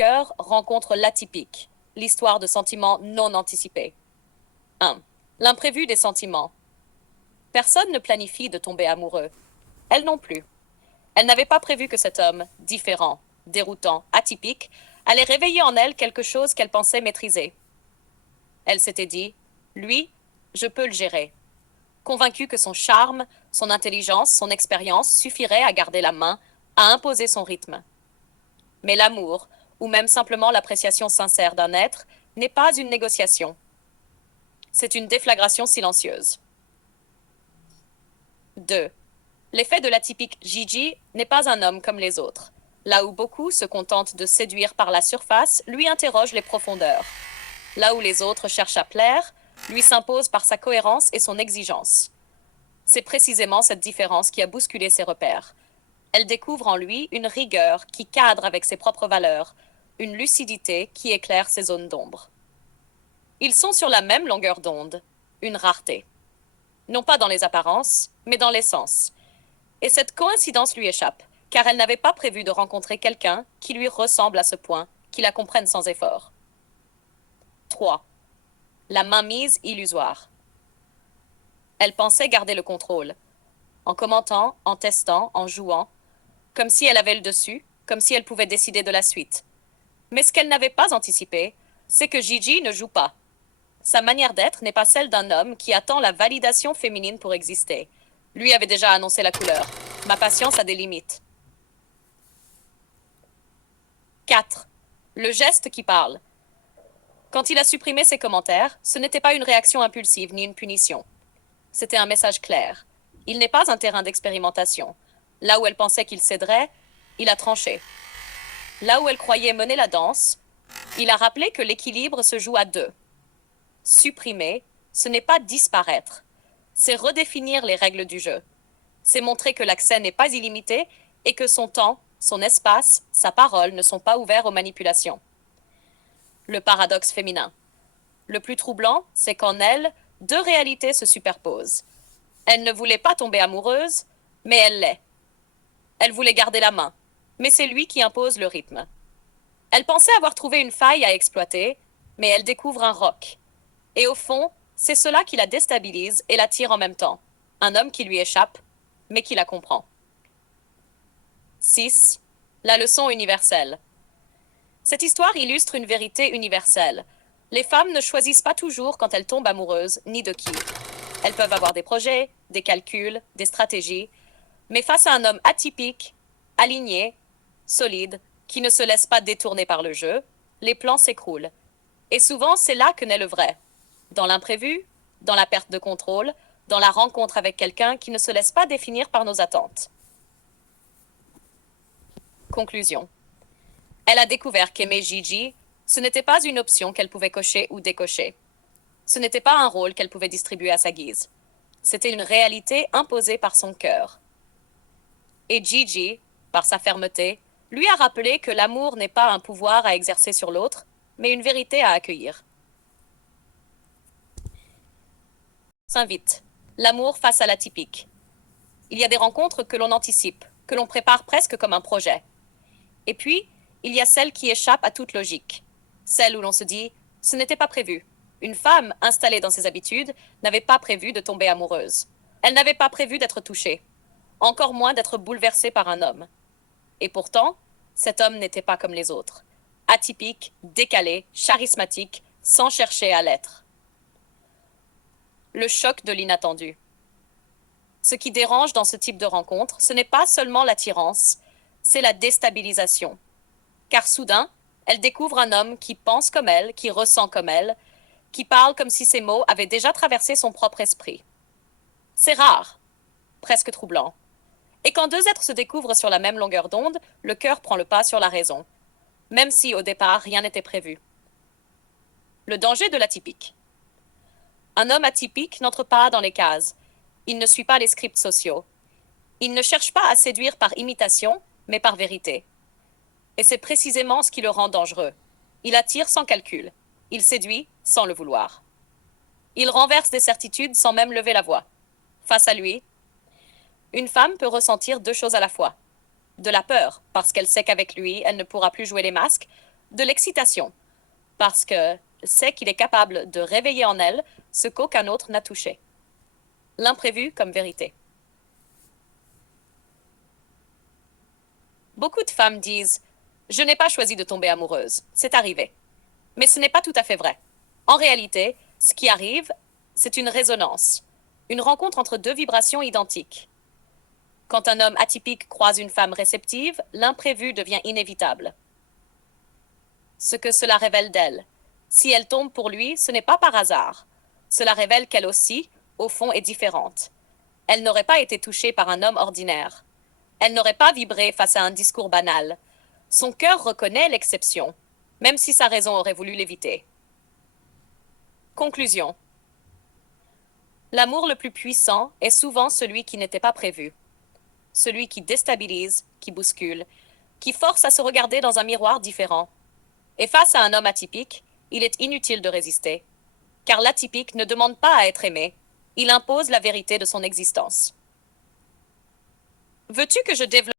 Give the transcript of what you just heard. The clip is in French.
cœur rencontre l'atypique, l'histoire de sentiments non anticipés. 1. L'imprévu des sentiments. Personne ne planifie de tomber amoureux. Elle non plus. Elle n'avait pas prévu que cet homme, différent, déroutant, atypique, allait réveiller en elle quelque chose qu'elle pensait maîtriser. Elle s'était dit, lui, je peux le gérer. Convaincue que son charme, son intelligence, son expérience suffiraient à garder la main, à imposer son rythme. Mais l'amour, ou même simplement l'appréciation sincère d'un être, n'est pas une négociation. C'est une déflagration silencieuse. 2. L'effet de l'atypique Gigi n'est pas un homme comme les autres. Là où beaucoup se contentent de séduire par la surface, lui interroge les profondeurs. Là où les autres cherchent à plaire, lui s'impose par sa cohérence et son exigence. C'est précisément cette différence qui a bousculé ses repères. Elle découvre en lui une rigueur qui cadre avec ses propres valeurs, une lucidité qui éclaire ses zones d'ombre. Ils sont sur la même longueur d'onde, une rareté. Non pas dans les apparences, mais dans l'essence. Et cette coïncidence lui échappe, car elle n'avait pas prévu de rencontrer quelqu'un qui lui ressemble à ce point, qui la comprenne sans effort. 3. La mainmise illusoire. Elle pensait garder le contrôle, en commentant, en testant, en jouant, comme si elle avait le dessus, comme si elle pouvait décider de la suite. Mais ce qu'elle n'avait pas anticipé, c'est que Gigi ne joue pas. Sa manière d'être n'est pas celle d'un homme qui attend la validation féminine pour exister. Lui avait déjà annoncé la couleur. Ma patience a des limites. 4. Le geste qui parle. Quand il a supprimé ses commentaires, ce n'était pas une réaction impulsive ni une punition. C'était un message clair. Il n'est pas un terrain d'expérimentation. Là où elle pensait qu'il céderait, il a tranché. Là où elle croyait mener la danse, il a rappelé que l'équilibre se joue à deux. Supprimer, ce n'est pas disparaître. C'est redéfinir les règles du jeu. C'est montrer que l'accès n'est pas illimité et que son temps, son espace, sa parole ne sont pas ouverts aux manipulations. Le paradoxe féminin. Le plus troublant, c'est qu'en elle, deux réalités se superposent. Elle ne voulait pas tomber amoureuse, mais elle l'est. Elle voulait garder la main, mais c'est lui qui impose le rythme. Elle pensait avoir trouvé une faille à exploiter, mais elle découvre un roc. Et au fond, c'est cela qui la déstabilise et l'attire en même temps. Un homme qui lui échappe, mais qui la comprend. 6. La leçon universelle. Cette histoire illustre une vérité universelle. Les femmes ne choisissent pas toujours quand elles tombent amoureuses, ni de qui. Elles peuvent avoir des projets, des calculs, des stratégies, mais face à un homme atypique, aligné, solide, qui ne se laisse pas détourner par le jeu, les plans s'écroulent. Et souvent, c'est là que naît le vrai. Dans l'imprévu, dans la perte de contrôle, dans la rencontre avec quelqu'un qui ne se laisse pas définir par nos attentes. Conclusion. Elle a découvert qu'aimer Gigi, ce n'était pas une option qu'elle pouvait cocher ou décocher. Ce n'était pas un rôle qu'elle pouvait distribuer à sa guise. C'était une réalité imposée par son cœur. Et Gigi, par sa fermeté, lui a rappelé que l'amour n'est pas un pouvoir à exercer sur l'autre, mais une vérité à accueillir. S'invite. L'amour face à l'atypique. Il y a des rencontres que l'on anticipe, que l'on prépare presque comme un projet. Et puis, il y a celles qui échappent à toute logique. Celles où l'on se dit, ce n'était pas prévu. Une femme, installée dans ses habitudes, n'avait pas prévu de tomber amoureuse. Elle n'avait pas prévu d'être touchée. Encore moins d'être bouleversée par un homme. Et pourtant, cet homme n'était pas comme les autres. Atypique, décalé, charismatique, sans chercher à l'être. Le choc de l'inattendu. Ce qui dérange dans ce type de rencontre, ce n'est pas seulement l'attirance, c'est la déstabilisation. Car soudain, elle découvre un homme qui pense comme elle, qui ressent comme elle, qui parle comme si ses mots avaient déjà traversé son propre esprit. C'est rare, presque troublant. Et quand deux êtres se découvrent sur la même longueur d'onde, le cœur prend le pas sur la raison, même si au départ rien n'était prévu. Le danger de l'atypique. Un homme atypique n'entre pas dans les cases. Il ne suit pas les scripts sociaux. Il ne cherche pas à séduire par imitation, mais par vérité. Et c'est précisément ce qui le rend dangereux. Il attire sans calcul. Il séduit sans le vouloir. Il renverse des certitudes sans même lever la voix. Face à lui, une femme peut ressentir deux choses à la fois. De la peur, parce qu'elle sait qu'avec lui, elle ne pourra plus jouer les masques, De l'excitation, parce que sait qu'il est capable de réveiller en elle ce qu'aucun autre n'a touché. L'imprévu comme vérité. Beaucoup de femmes disent « Je n'ai pas choisi de tomber amoureuse, c'est arrivé ». Mais ce n'est pas tout à fait vrai. En réalité, ce qui arrive, c'est une résonance, une rencontre entre deux vibrations identiques. Quand un homme atypique croise une femme réceptive, l'imprévu devient inévitable. Ce que cela révèle d'elle. Si elle tombe pour lui, ce n'est pas par hasard. Cela révèle qu'elle aussi, au fond, est différente. Elle n'aurait pas été touchée par un homme ordinaire. Elle n'aurait pas vibré face à un discours banal. Son cœur reconnaît l'exception, même si sa raison aurait voulu l'éviter. Conclusion. L'amour le plus puissant est souvent celui qui n'était pas prévu. Celui qui déstabilise, qui bouscule, qui force à se regarder dans un miroir différent. Et face à un homme atypique, il est inutile de résister, car l'atypique ne demande pas à être aimé, il impose la vérité de son existence. Veux-tu que je développe